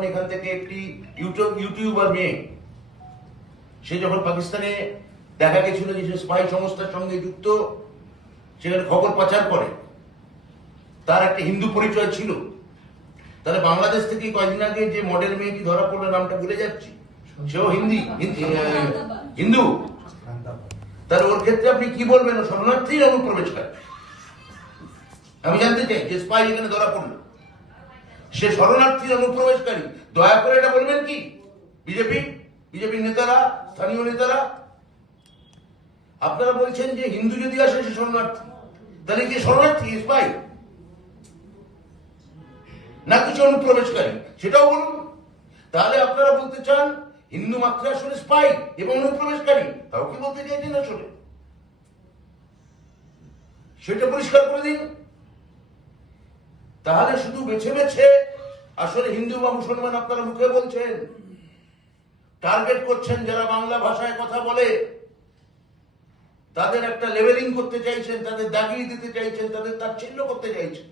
যখন এখান থেকে একটি ইউটিউবার মেয়ে, সে যখন পাকিস্তানে দেখা গেছিল যে সে স্পাই সংস্থার সঙ্গে যুক্ত, সেখানে খবর পাচার করে, তার একটা হিন্দু পরিচয় ছিল, তাহলে বাংলাদেশ থেকে কয়েকদিন আগে যে মডেল মেয়েটি ধরা পড়লো, নামটা ভুলে যাচ্ছি, সেও হিন্দু, তাহলে ওর ক্ষেত্রে আপনি কি বলবেন? ও শরণার্থীর অনুপ্রবেশকারী। আমি জানতে চাই, যে স্পাই এখানে ধরা পড়লো সে শরণার্থীর অনুপ্রবেশকারী, দয়া করে এটা বলবেন কি বিজেপির নেতারা, স্থানীয় নেতারা? আপনারা বলছেন যে হিন্দু যদি আসে সে শরণার্থী, তাহলে কি শরণার্থী স্পাই না কিছু অনুপ্রবেশকারী? সেটাও বলুন। তাহলে আপনারা বলতে চান হিন্দু মাত্র আসলে স্পাই এবং অনুপ্রবেশকারী, তাও কি বলতে চাইছেন আসলে? সেটা পরিষ্কার করে দিন। তাহলে শুধু বেছে বেছে আসলে হিন্দু বা মুসলমান আপনারা মুখে বলছেন, টার্গেট করছেন যারা বাংলা ভাষায় কথা বলে, তাদের একটা লেভেলিং করতে চাইছেন, তাদের দাগিয়ে দিতে চাইছেন, তাদের তাচ্ছিল্য করতে চাইছেন।